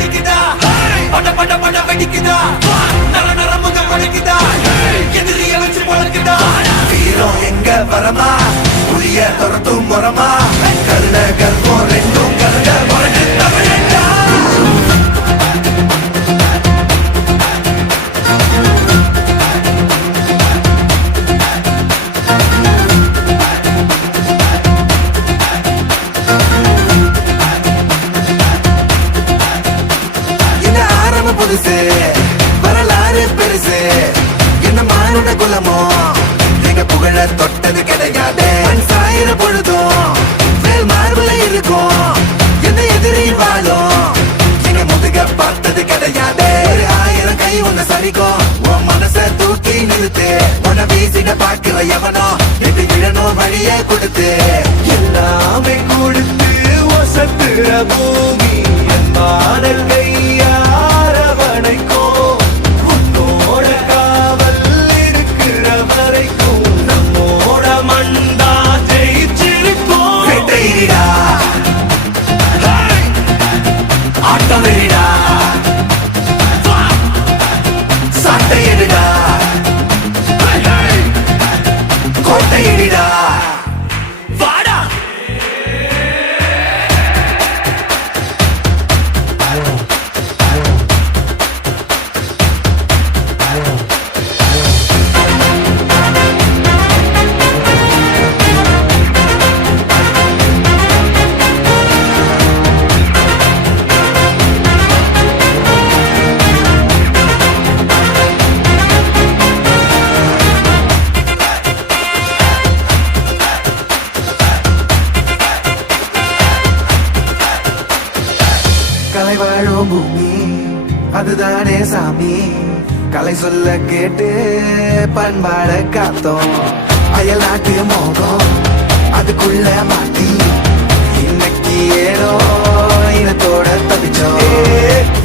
அடிக்குதா பட பட பட வெடிக்குதா நர நரமுக படைக்குதா எதிரிய வச்சு பழக்குதா வீரம் எங்க வரமா புளிய துரத்தும் முறமா கருண கர்ப்பம் ரெண்டும் கருட மரண்டு தமிழண்டா புதுசு வரலாறு பெருசு என்ன மானுட குலமோ எங்க புகழ தொட்டது கிடையாது சாயிர பொழுதும் மேல் மார்புல இருக்கும் என்ன எதிரி வாழும் எங்க முதுக பார்த்தது கிடையாது 1000 கை உன்ன சரிக்கும் உன் மனச தூக்கி நிறுத்து உன்ன வீசிட பாக்குற எவனோ எது விழணும் வழியே கொடுத்து எல்லாமே கொடுத்து ஒசத்துற பூமி என் மாடல் கையா கலை வாழும் பூமி அதுதானே சாமி கலை சொல்ல கேட்டு பண்பாட காத்தோம் அயல் நாட்டு மோகம் அதுக்குள்ள மாட்டி இன்னைக்கு ஏனோ இனத்தோட தவிச்சோம்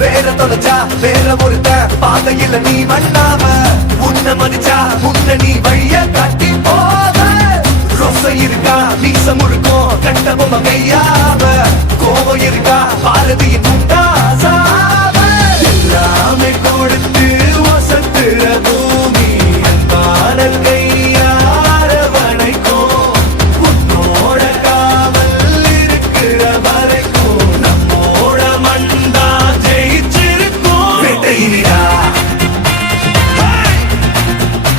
வேற தொலைச்சா வேற ஒருத்த பாதையில நீ மண்ணாம உன்ன மதிச்சா உன்ன நீ வழிய காட்டி போத ரொசை இருக்கா மீச முழுக்கும் கண்ட பொம்மை கையாவ கோவம் இருக்கா பாரதியின்